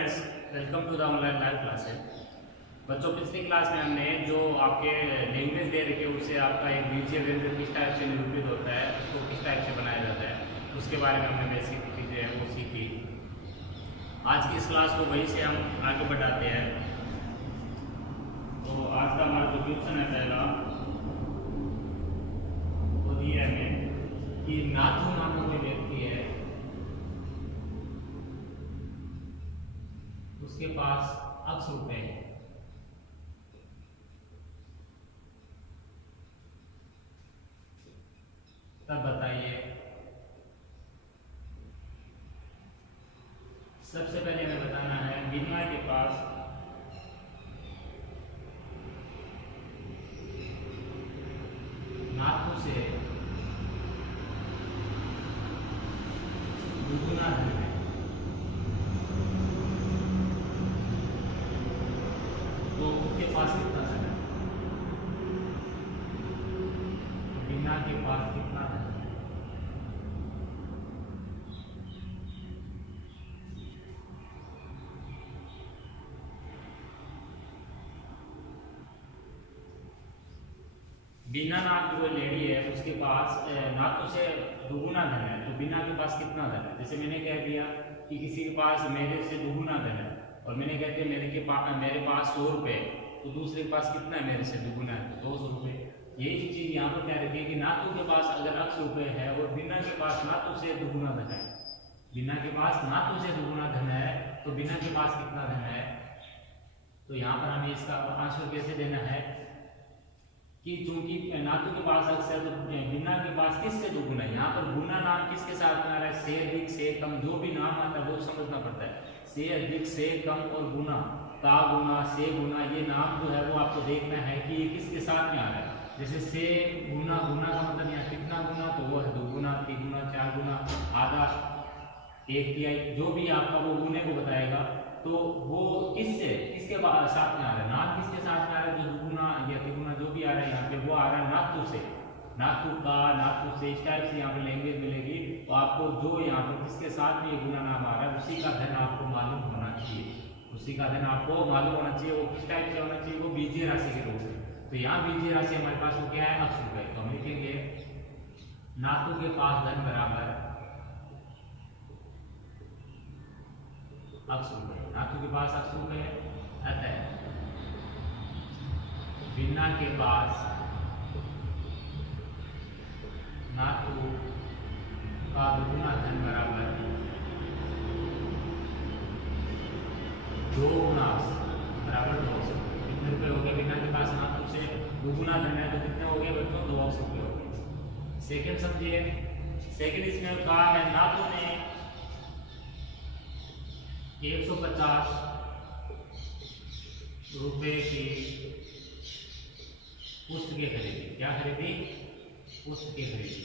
Friends, welcome to the online live classes. बच्चों, पिछली class में हमने जो आपके लैंग्वेज दे रखे उससे आपका एक बीजीय व्यंजन किस टाइप से निरूपित होता है, उसको किस टाइप से बनाया जाता है, उसके बारे में हमने बेसिक चीज़ें हैं वो सीखी। आज की इस क्लास को वहीं से हम आगे बढ़ाते हैं। तो आज का हमारा जो क्वेश्चन है पहला, वो दिया है हमें कि नाथू नामक कोई व्यक्ति है, उसके पास अक्ष रुपए है। तब बताइए, सबसे पहले हमें बताना है बिना के पास नाथू से दुगुना धन है। तो उसके पास कितना धन है? बिना के पास कितना धन है? बिना नाम की कोई लेडी है, उसके पास नाथू से दुगुना धन है। तो बिना के पास कितना धन है? जैसे मैंने कह दिया कि किसी के पास मेरे से दुगुना धन है और मैंने कह दिया मेरे पास 100 रुपये, तो दूसरे के पास कितना है? मेरे से दुगुना है, तो 200 रुपये। यही चीज यहाँ पर क्या रखिए कि नाथू के पास अगर अक्ष रुपये है और बिना के पास नाथू से दुगुना धन है, बिना के पास नाथू से दुगुना धन है, तो बिना के पास कितना धन है? तो यहाँ पर हमें इसका आंसर कैसे देना है कि चूंकि नाथू के पास अक्ष है तो बिना के पास किससे दुगुना है। यहाँ पर गुना नाम किसके साथ में आ रहा है? से अधिक से कम, जो भी नाम आता है वो समझना पड़ता है। से अधिक से कम और गुना, का गुना, से गुना, ये नाम जो है वो आपको देखना है कि ये किसके साथ में आ रहा है। जैसे से गुना, गुना का मतलब यहाँ कितना गुना, तो वो है 2 गुना, 3 गुना, 4 गुना, आधा, 1/3, जो भी आपका वो गुने को बताएगा। तो वो किसके साथ में आ रहा है? नाम किसके साथ में आ रहा है? जो दुगुना या तिगुना जो भी आ रहा है यहाँ पे वो आ रहा है नाथू से। नाथू का, नाथू से, इस टाइप से यहाँ पे लैंग्वेज मिलेगी। तो आपको जो यहाँ पे किसके साथ में ये गुना नाम आ रहा है उसी का धन आपको मालूम होना चाहिए। उसी का धन आपको मालूम होना चाहिए। वो किस टाइप से होना चाहिए? वो बीजीय राशि के रूप में। तो यहाँ बीजीय राशि हमारे पास वो क्या है? अक्ष रुपये। तो हम लिखेंगे नाथू के पास धन बराबर अक्ष रुपये। नाथू के पास अक्ष रुपये है, अतः बिना के पास नाथू का दुगुना धन बराबर 2 गुना बराबर 200। कितने रुपए हो गए? बिना के पास नाथू से दुगुना धन है तो कितने हो गए बच्चों? 200 रुपये हो गए। सेकंड समझिए, सेकंड इसमें कहा है नाथू ने 150 रुपए की पुस्तकें खरीदी। क्या खरीदी? पुस्तकें खरीदी।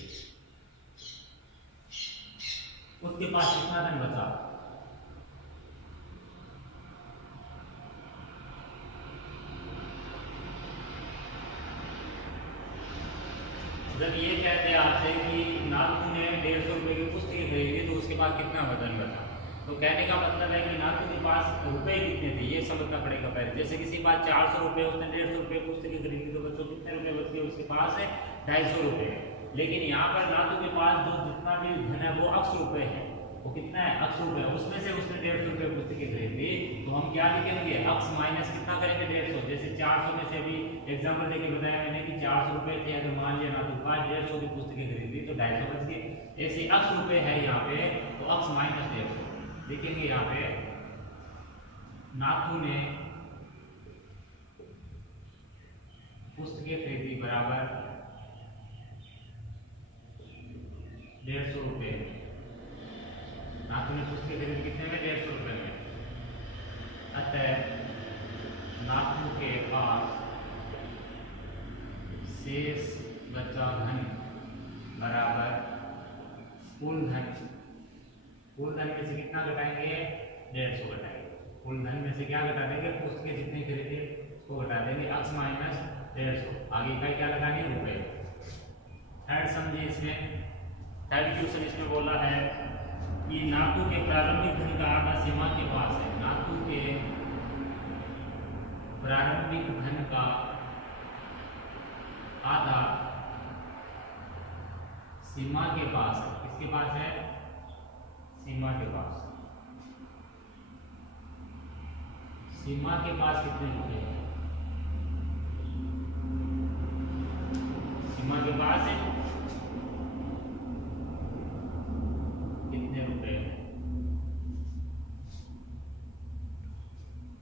उसके पास कितना धन बचा? जब ये कहते हैं आपसे कि नाथू ने 150 रुपए की पुस्तकें खरीदी तो उसके पास कितना धन बचा, तो कहने का मतलब है कि नाथू के पास रुपए कितने थे ये समझना पड़ेगा पहले। जैसे किसी के पास 400 रुपए, उसने 150 रुपए पुस्तकें खरीदी, तो बच्चों कितने रुपए बच गए? उसके पास है 250 रुपए। लेकिन यहाँ पर नाथू के पास जो जितना भी धन है वो अक्ष रुपए है। वो कितना है? अक्ष रुपए। उसमें से उसने 150 रुपए पुस्तकें खरीदी, तो हम क्या लिखेंगे? अक्ष माइनस कितना करेंगे? 150। जैसे 400 में से अभी एग्जाम्पल देके बताया मैंने कि 400 रुपए थे, अगर मान लिया नाथू के पास 150 की पुस्तकें खरीदी तो 250 बच गए। ऐसे अक्ष रुपए है यहाँ पे, तो अक्ष माइनस 150 लिखेंगे। यहाँ पे नाथू ने पुस्तकें खरीदी बराबर 150 रुपए। नाथू ने पुस्तकें खरीदी कितने में? 150 रुपए में। अतः नाथू के पास शेष बचा धन बराबर कुल धन। कुल धन में से कितना घटाएंगे? 150 घटाएंगे। कुल धन में से क्या घटा देंगे? पुस्तकें जितनी खरीदी उसको घटा देंगे। अक्ष माइनस 150, आगे का क्या लगाएंगे? रुपए। थर्ड समझिए, इसमें थर्ड क्वेश्चन इसमें बोला है कि नातु के प्रारंभिक धन का आधा सीमा के पास है, नातु के प्रारंभिक धन का आधा सीमा के पास है। किसके पास है? सीमा के पास। सीमा के पास कितने रुपए हैं? सीमा के पास है कितने रुपए हैं?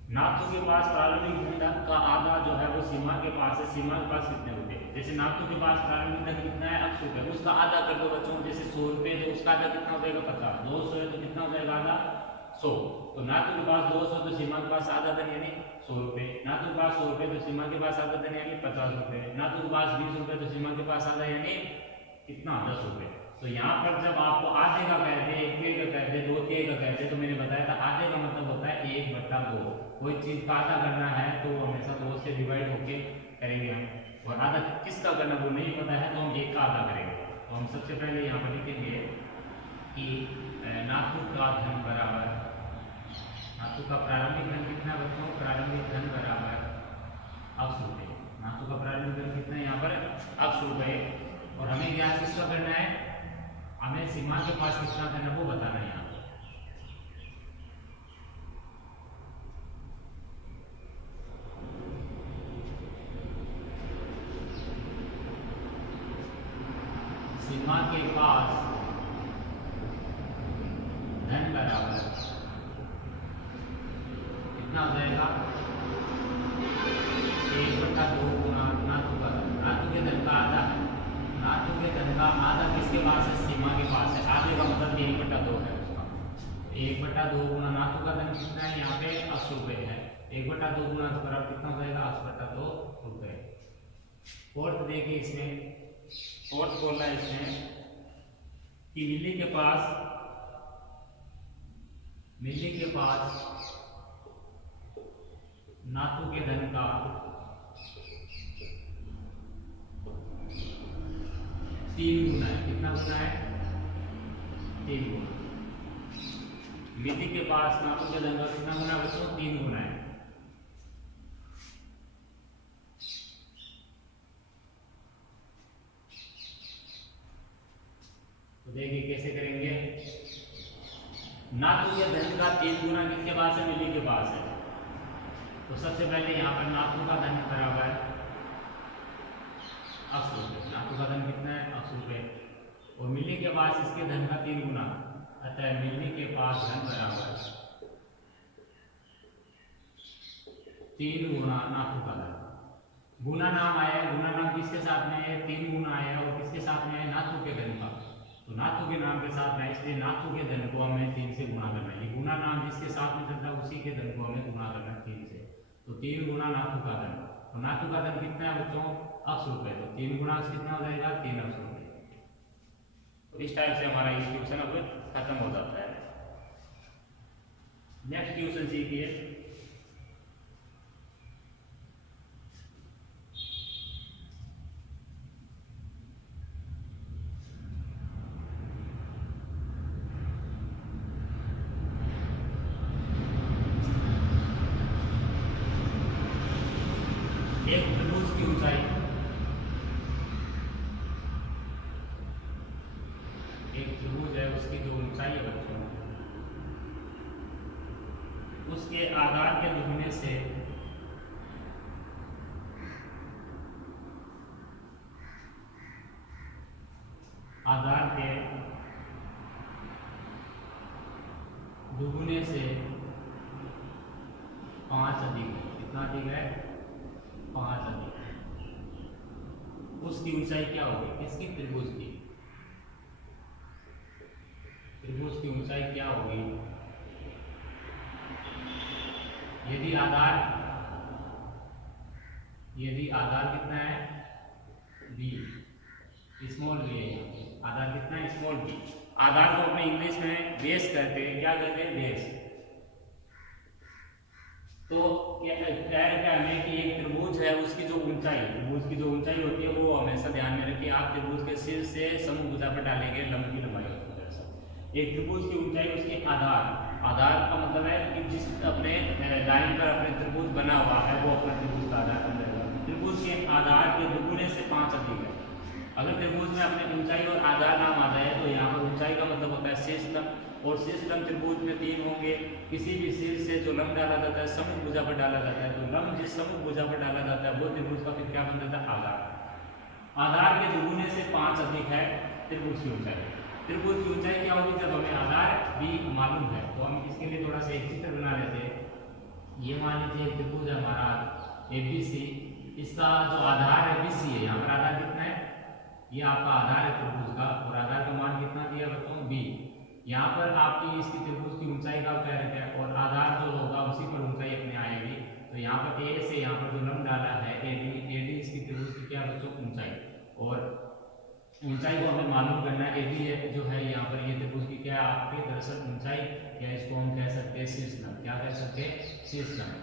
नातु के पास प्रारंभिक धन का आधा जो है वो सीमा के पास है, सीमा के पास कितने रुपए? जैसे नातु के पास प्रारंभिक धन कितना है? 80 रुपए, उसका आधा कर दो बच्चों। जैसे 100 रुपए तो उसका आधा कितना हो जाएगा? 50। 200 है तो कितना हो जाएगा? आधा 100। तो नातु के पास 200 तो सीमा के पास आधा धन यानी 100 रुपए। नातु के पास 100 रुपए तो सीमा के पास आधा धन यानी 50 रुपए। नातु के पास 20 रुपए तो सीमा के पास आधा यानी कितना? 10 रुपए। तो यहाँ पर जब आपको आधे का कहते हैं, एक तिहाई का कहते हैं, 2 तिहाई का कहते हैं, तो मैंने बताया था आधे का मतलब होता है 1/2। कोई चीज का आधा करना है तो वो हमेशा 2 से डिवाइड होके करेंगे हम, और आधा किसका करना वो नहीं पता है तो हम 1 का आधा करेंगे। तो हम सबसे पहले यहाँ पर लिखेंगे कि नातु का धन बराबर, नातु का प्रारंभिक धन कितना बच्चों? प्रारंभिक धन बराबर 80 रुपये। नातु का प्रारंभिक धन कितना है यहाँ पर? 80 रुपये। और हमें ज्ञान किसका करना है? हमें सीमा के पास कितना करना वो बताना है यहाँ पर। सीमा के पास धन बराबर कितना हो जाएगा? 1/2 गुना नातु का धन। नातु के धन का आधा है, नातु के धन का आधा किसके पास है? सीमा के पास है। आधे का मतलब 1/2 है उसका। 1/2 गुना नातु का धन कितना है? यहाँ पे 80 रुपये है। 1/2 गुना बराबर कितना हो जाएगा? 80/2 रुपये। फोर्थ देखिए, इसमें फोर्थ बोलना है इसमें कि मिल्ली के पास नातु के धन का 3 गुना है। कितना गुना है? 3 गुना। मिल्ली के पास नातु के धन का कितना गुना बच्चों? 3 गुना है। तो देखिए कैसे करेंगे। नातु के धन का 3 गुना किसके पास है? मिल्ली के पास है। तो सबसे पहले यहाँ पर नातु का धन बराबर 80 रुपये। नातु का धन कितना है? 80 रुपये। और मिल्ली के पास इसके धन का 3 गुना, अतः मिल्ली के पास धन बराबर 3 गुना नातु का धन। गुना नाम आया, गुना नाम किसके साथ में है? 3 गुना आया, और किसके साथ में है? नातु के धन का। तो नातु के नाम के साथ में, इसलिए नातु के धन को हमें 3 से गुना करना है। गुना नाम जिसके साथ में चलता है उसी के धन को हमें गुना करना है 3 से। तो 3 गुना नातु का धन। तो नातु का धन कितना है बच्चों? 80 रुपये। तो 3 गुना कितना हो जाएगा? 380 रुपये। तो इस टाइप से हमारा ये ट्यूशन अब खत्म हो जाता है। नेक्स्ट ट्यूशन सीखिए। एक त्रिभुज की ऊंचाई, एक त्रिभुज है उसकी जो ऊंचाई है बच्चों, उसके आधार के दुगने से आधार के दुगने से 5 अधिक है। कितना अधिक है? 5 अधिक। उसकी ऊंचाई क्या होगी? किसकी? त्रिभुज की। त्रिभुज की ऊंचाई क्या होगी? यदि आधार कितना है? बी, स्मॉल बी है। आधार कितना है? Small B. आधार को अपने इंग्लिश में बेस कहते हैं। क्या कहते हैं? बेस। तो क्या हमें कि एक त्रिभुज है उसकी जो ऊंचाई, त्रिभुज की जो ऊंचाई होती है वो हमेशा ध्यान में रखिए। आप त्रिभुज के सिर से समभुजा पर डालेंगे लंब की लंबाई होती है। एक त्रिभुज की ऊंचाई उसके आधार, आधार का मतलब है कि जिस अपने लाइन पर अपने त्रिभुज बना हुआ है वो अपना त्रिभुज का आधार बन जाएगा। त्रिभुज के आधार के दुगुने से 5 अधिक है। अगर त्रिभुज में अपने ऊंचाई और आधार नाम आता है तो यहाँ पर ऊंचाई का मतलब होता है शीर्ष लंब, और शीर्ष लंब त्रिभुज में 3 होंगे। किसी भी शीर्ष से जो लंब डाला जाता है सम्मुख भुजा पर डाला जाता है, तो लंब जिस सम्मुख भुजा पर डाला जाता है वो त्रिभुज का फिर क्या बन जाता है आधार। आधार के दुगुने से 5 अधिक है त्रिभुज की ऊंचाई। त्रिभुज की ऊंचाई क्या होगी जब हमें आधार भी मालूम है। तो हम इसके लिए थोड़ा सा एक चित्र बना लेते हैं। ये मान लीजिए एक त्रिभुज है हमारा ABC, इसका जो आधार है BC है। यहाँ पर आधार कितना है, ये आपका आधार है त्रिभुज का, और आधार का मान कितना दिया बच्चों B। यहाँ पर आपकी इसकी त्रिभुज की ऊंचाई का कह रहे हैं, और आधार जो होगा उसी पर ऊंचाई अपने आएगी। तो यहाँ पर A से यहाँ पर जो लंब डाला है AD इसकी त्रिभुज की क्या बच्चों ऊंचाई, और ऊंचाई को हमें मालूम करना है। AB जो है यहाँ पर ये त्रिभुज की क्या आपकी दरअसल ऊंचाई, या इसको हम कह सकते हैं शीर्ष लंब। क्या कह सकते हैं, शीर्ष लंब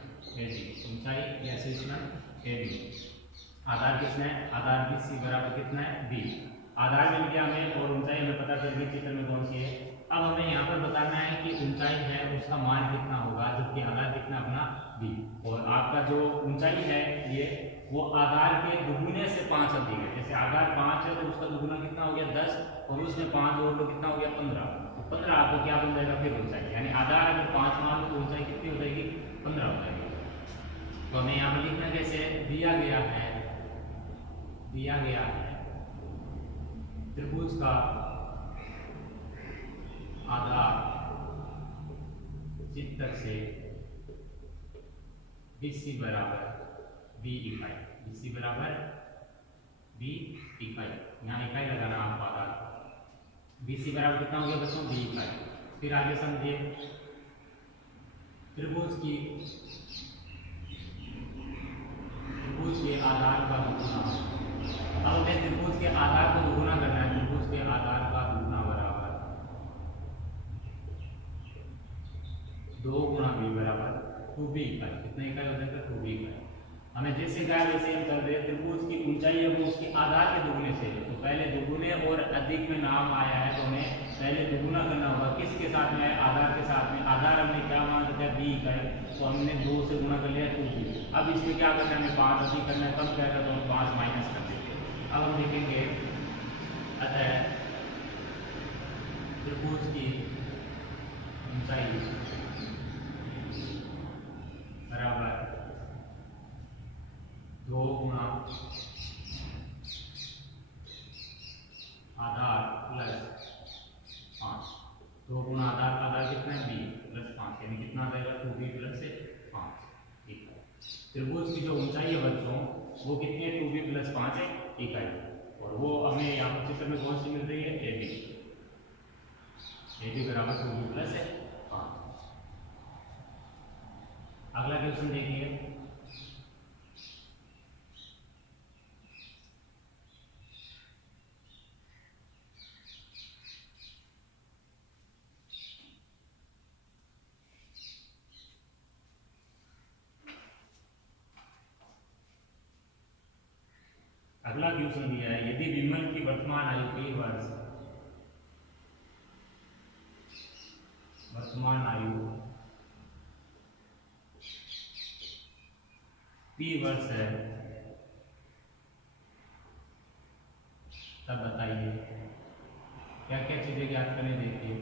AD, ऊंचाई या शीर्ष लंब AD। आधार कितना है, आधार BC बराबर कितना है B। आधार मिल गया हमें और ऊंचाई हमें पता चल गई चित्र में कौन सी है। अब हमें यहाँ पर बताना है कि ऊंचाई है उसका मान कितना होगा, जबकि आधार कितना अपना B, और आपका जो ऊंचाई है ये वो आधार के दुगुने से 5 अधिक है। जैसे आधार 5 है तो उसका दुगुना कितना हो गया 10, और उसमें 5 जोड़ लो कितना हो गया 15। तो 15 आपको क्या बन जाएगा फिर ऊंचाई, यानी आधार अगर 5 मान लो तो ऊंचाई कितनी हो जाएगी 15 हो जाएगी। तो हमें यहाँ पर लिखना कैसे दिया गया है त्रिभुज का आधार चित्र से BC बराबर B इकाई, BC बराबर B इकाई। यहाँ इकाई लगाना आपको आधार। BC बराबर कितना हो गया बच्चों B इकाई। फिर आगे समझिए त्रिभुज के आधार का दुगुना। अब हमें त्रिभुज के आधार को दुगुना करना है। त्रिभुज के आधार का दुगुना बराबर 2 गुणा B बराबर 2B इकाई। कितना इकाई हो जाएगा 2B इकाई। हमें जैसे कहा वैसे हम कर रहे हैं। त्रिभुज की ऊंचाई है वो उसके आधार के दुगुने से है, तो पहले दुगुने और अधिक में नाम आया है तो हमें पहले दुगुना करना होगा। किसके साथ में, आधार के साथ में। आधार हमने क्या मान रखा है B इकाई, तो हमने 2 से गुणा कर लिया 2B। अब इसमें क्या करना है, हमें 5 अधिक करना है, कम करेगा तो हम 5 माइनस कर देंगे। अब हम देखेंगे अतः त्रिभुज की ऊंचाई बराबर 2 गुणा आधार प्लस 5। 2 गुणा आधार, आधार कितना है B प्लस 5, यानी कितना आ जाएगा 2B प्लस 5। ठीक है, त्रिभुज की जो ऊंचाई है बच्चों वो कितनी है 2B प्लस 5 है इकाई, और वो हमें यहाँ पर चित्र में कौन सी मिल रही है AB बराबर 2B प्लस 5। अगला क्वेश्चन देखिए। अगला क्वेश्चन दिया है, यदि विमल की वर्तमान आयु P वर्ष, वर्तमान आयु P वर्ष है, तब बताइए क्या क्या चीजें ज्ञात करने देखिए।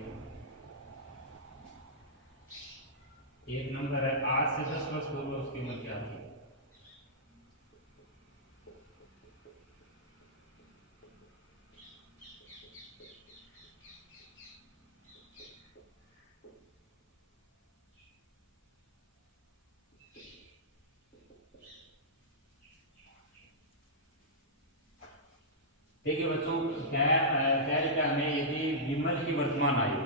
एक नंबर है आज से 10 वर्ष पूर्व उसकी उम्र क्या थी। देखिए बच्चों क्या क्या हमें, यदि विमल की वर्तमान आयु,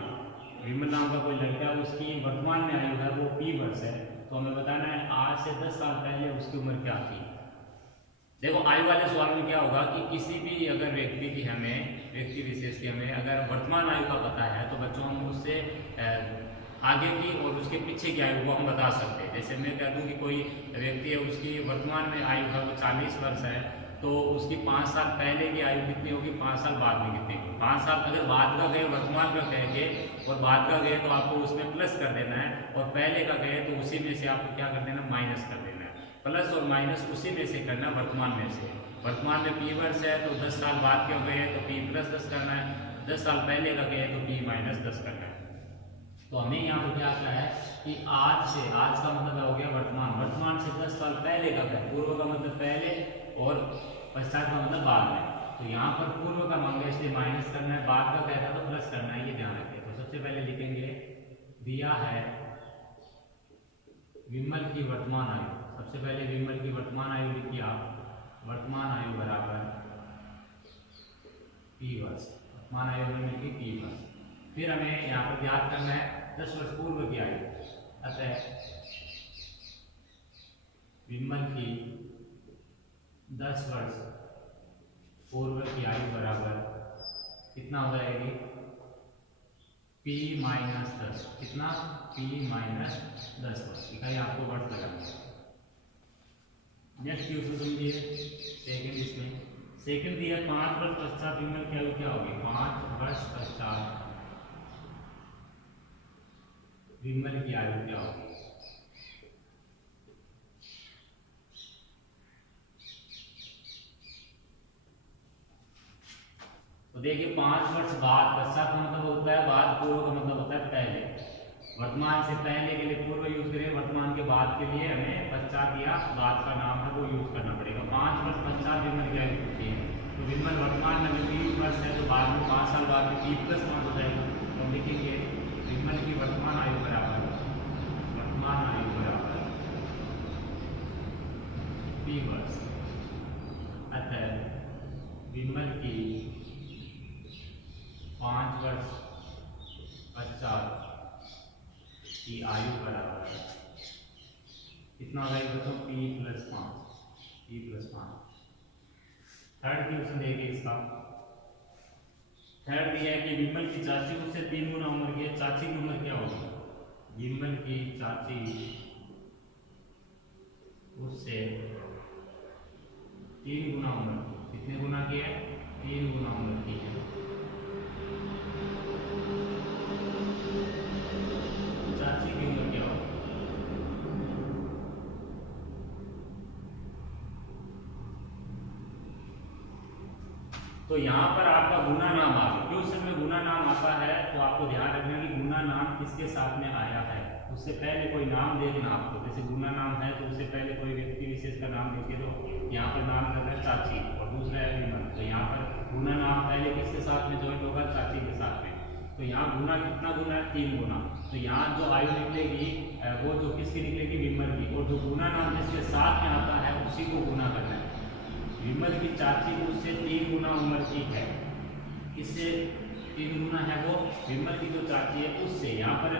विमल नाम का कोई लड़का है उसकी वर्तमान में आयु है वो P वर्ष है, तो हमें बताना है आज से 10 साल पहले उसकी उम्र क्या थी। देखो आयु वाले सवाल में क्या होगा कि किसी भी अगर व्यक्ति की हमें, व्यक्ति विशेष की हमें अगर वर्तमान आयु का पता है तो बच्चों हम उससे आगे की और उसके पीछे की आयु को हम बता सकते हैं। जैसे मैं कह दूं कि कोई व्यक्ति है उसकी वर्तमान में आयु है वो 40 वर्ष है, तो उसकी 5 साल पहले की आयु कितनी होगी, 5 साल बाद में कितनी होगी। 5 साल अगर बाद का गए वर्तमान का कहेंगे और बाद का गए तो आपको उसमें प्लस कर देना है, और पहले का गए तो उसी में से आपको क्या कर देना, माइनस कर देना है। प्लस और माइनस उसी में से करना है, वर्तमान में से। वर्तमान में पी वर्ष है तो 10 साल बाद के हो गए तो पी प्लस 10 करना है, 10 साल पहले का गए तो पी माइनस 10 करना है। तो हमें यहाँ पर क्या आता है कि आज से, आज का मतलब हो गया वर्तमान, वर्तमान से 10 साल पहले का है, पूर्व का मतलब पहले और पश्चात का मतलब बाद में। तो यहाँ पर पूर्व का मांगा इसलिए माइनस करना है, बाद का कहता तो प्लस करना है, ये ध्यान रखें। तो सबसे पहले लिखेंगे दिया है विमल की वर्तमान आयु। सबसे पहले विमल की वर्तमान आयु लिखिए आप, वर्तमान आयु बराबर पी वर्ष, वर्तमान आयु में मिलती पी वर्ष। फिर हमें यहाँ पर याद करना है 10 वर्ष पूर्व की आयु, अतः विमल की 10 वर्ष पूर्व की आयु बराबर कितना हो जाएगी, P माइनस 10। कितना, P माइनस 10 वर्ष। इकाई आपको वर्ष लगाना। नेक्स्ट क्वेश्चन समझिए, सेकंड। इसमें सेकंड दिया 5 वर्ष पश्चात विमल की आयु क्या होगी, 5 वर्ष पश्चात विमल की आयु क्या होगी। तो देखिए 5 वर्ष बाद, पश्चात का मतलब होता है बाद, पूर्व का मतलब होता है पहले। वर्तमान से पहले के लिए पूर्व यूज करें, वर्तमान के बाद के लिए हमें पश्चात या बाद का नाम है वो यूज करना पड़ेगा। 5 वर्ष पश्चात विमल की आयु पूछी है, तो विमल वर्तमान में 30 वर्ष है, तो बाद में 5 साल बाद में 30 प्लस 5 हो जाएगा। तो लिखेंगे विमल की वर्तमान आयु बराबर, वर्तमान आयु बराबर P वर्ष, अतः विमल की 5 वर्ष पश्चात की आयु बराबर कितना हो जाएगा दोस्तों, P plus 5, P plus 5। Third question देखिए इसका। थर्ड दिया है कि विमल की चाची उससे 3 गुना उम्र की है, चाची की उम्र क्या होगी, विमल की चाची उससे 3 गुना उम्र की, कितने गुना की है, 3 गुना उम्र की है। चाची की उम्र क्या होगी, तो यहाँ पर आपका गुना नाम आ गया। क्वेश्चन में गुना नाम आता है तो आपको ध्यान रखना कि गुना नाम किसके साथ में आया है, उससे पहले कोई नाम देखना आपको। जैसे गुना नाम है तो उससे पहले कोई व्यक्ति विशेष का नाम देखे, तो यहाँ पर नाम लग रहा है चाची और दूसरा है विमल, तो यहाँ पर गुना नाम पहले किसके साथ में ज्वाइन होगा, चाची के साथ में। तो यहाँ गुना कितना गुना है, 3 गुना। तो यहाँ जो आयु निकलेगी वो जो किसकी निकलेगी, विमल की, और जो गुना नाम जिसके साथ में आता है उसी को गुना करना है। विमल की चाची उससे 3 गुना उम्र की है, इससे 3 गुना है वो विमल की जो चाची है उससे। यहाँ पर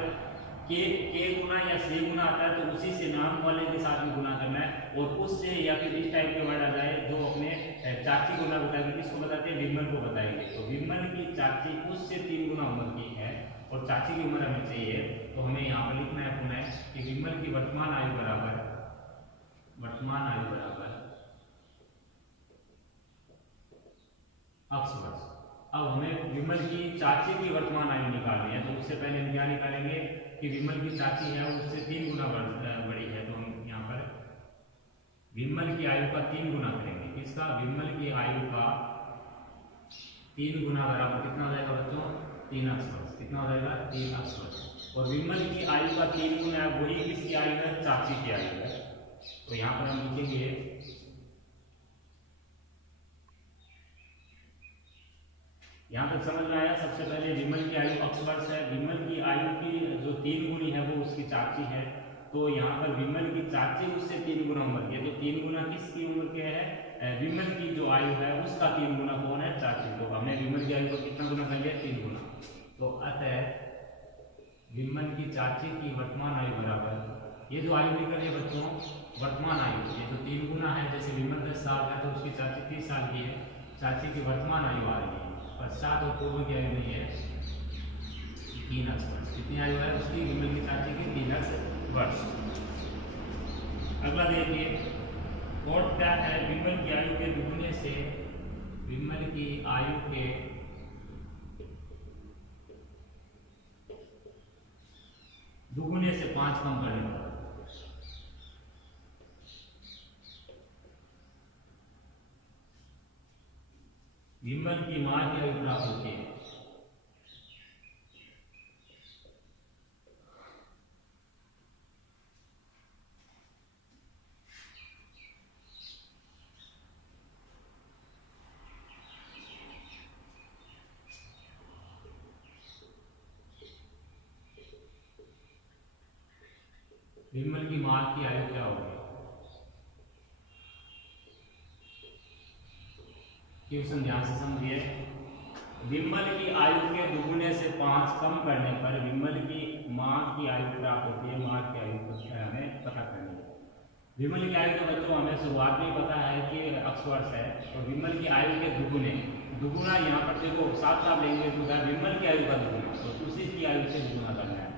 के गुना या से गुना आता है तो उसी से नाम वाले के साथ में गुना करना है, और उससे या फिर इस टाइप के वर्ड आ जाए जो अपने चाची गुना बताएगी, किसको बताते हैं, विमल को बताएंगे। तो विमल की चाची उससे 3 गुना उम्र की है और चाची की उम्र हमें चाहिए, तो हमें यहाँ पर लिखना है पुनः कि विमल की वर्तमान आयु बराबर, वर्तमान आयु बराबर अक्ष वर्ष। अब हमें विमल की चाची की वर्तमान आयु निकालनी है, तो उससे पहले हम क्या निकालेंगे कि विमल की चाची है उससे 3 गुना बड़ी है, तो हम यहाँ पर विमल की आयु का 3 गुना करेंगे। किसका, विमल की आयु का 3 गुना बराबर कितना हो जाएगा बच्चों, 3 अक्ष वर्ष। कितना हो जाएगा, 3 अक्ष वर्ष। और विमल की आयु का 3 गुना वही किसकी आयु है, चाची की आयु है। तो यहाँ पर हम लिखेंगे यहाँ तक समझ में आया। सबसे पहले विमल की आयु अक्ष वर्ष है, विमल की आयु की जो 3 गुनी है वो उसकी चाची है, तो यहाँ पर विमल की चाची उससे 3 गुना उम्र की है। तो 3 गुना किसकी उम्र के है, विमल की जो आयु है उसका 3 गुना कौन है, चाची। तो हमने विमल की आयु को कितना गुना कर लिया, 3 गुना। तो अतः विमल की चाची की वर्तमान आयु बराबर, ये जो आयु निकल है बच्चों वर्तमान आयु, ये तो 3 गुना है। जैसे विमल 10 साल है तो उसकी चाची 30 साल की है, चाची की वर्तमान आयु आ रही है। पश्चात और पूर्व की आयु नहीं है, 3 अक्ष वर्ष। कितनी आयु है उसकी, विमल की चाची की 3 अक्ष वर्ष। अगला देखिए और क्या है, विमल की आयु के दुगने से, विमल की आयु के दुगने से 5 कम करने पर विमल की मां की आयु प्राप्त होती है। विमल की मां की आयु क्या होगी? क्वेश्चन ध्यान से समझिए। विमल की आयु के दुगुने से 5 कम करने पर विमल की मां की आयु प्राप्त होती है। मां की आयु हमें पता करनी है। विमल की आयु तो बच्चों हमें शुरुआत में पता है कि अक्सवर्ष है, और विमल की आयु के दुगुने, दुगुना यहाँ पर देखो साफ साफ लेंगे तो विमल की आयु का दुगुना, तो उसी की आयु से दुगुना करना है।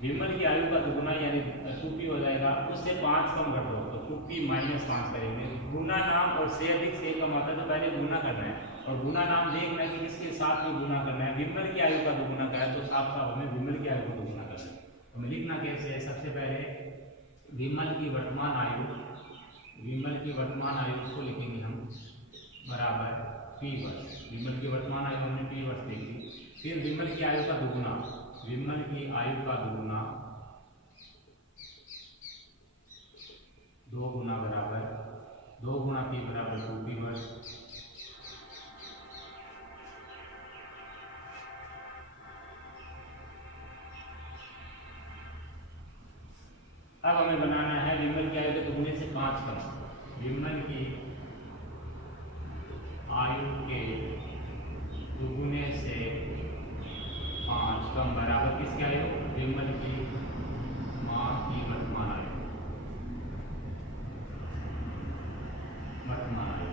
विमल की आयु का दुगुना यानी 2p हो जाएगा, उससे 5 कम कर दो तो 2p माइनस 5 करेंगे। गुना नाम और से अधिक से कम आता है तो पहले गुना करना है, और गुना नाम देखना है कि किसके साथ में गुना करना है। विमल की आयु का दुगुना करें तो साफ साफ हमें विमल की आयु का दुगुना करना है। तो हमें लिखना कैसे है, सबसे पहले विमल की वर्तमान आयु, विमल की वर्तमान आयु को लिखेंगे हम बराबर p वर्ष। विमल की वर्तमान आयु हमने p वर्ष देखी। फिर विमल की आयु का दुगुना, विमल की आयु का दुगुना 2 गुना बराबर 2 गुना p बराबर 2p वर्ष। अब हमें बनाना है विमल की आयु के दुगुने से 5 कम। विमल की आयु के दुगुने से 5 कम बराबर किसकी आयु? विमल की मां की वर्तमान आयु, वर्तमान आयु।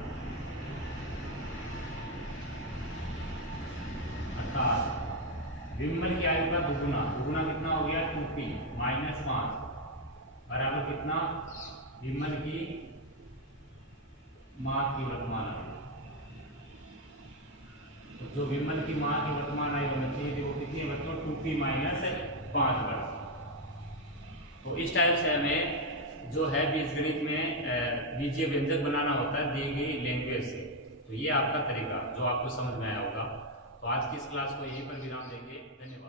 अर्थात विमल की आयु का दुगुना, दुगुना कितना हो गया? 2p माइनस 5 बराबर कितना? विमल की मां की वर्तमान आयु। तो जो विमल की मां की वर्तमान आयु होनी चाहिए वो कितनी है बच्चों? 2p माइनस 5 वर्ष। तो इस टाइप से हमें जो है बीजगणित में बीजीय व्यंजक बनाना होता है दी गई लैंग्वेज से। तो ये आपका तरीका जो आपको समझ में आया होगा। तो आज की इस क्लास को यहीं पर विराम देंगे। धन्यवाद।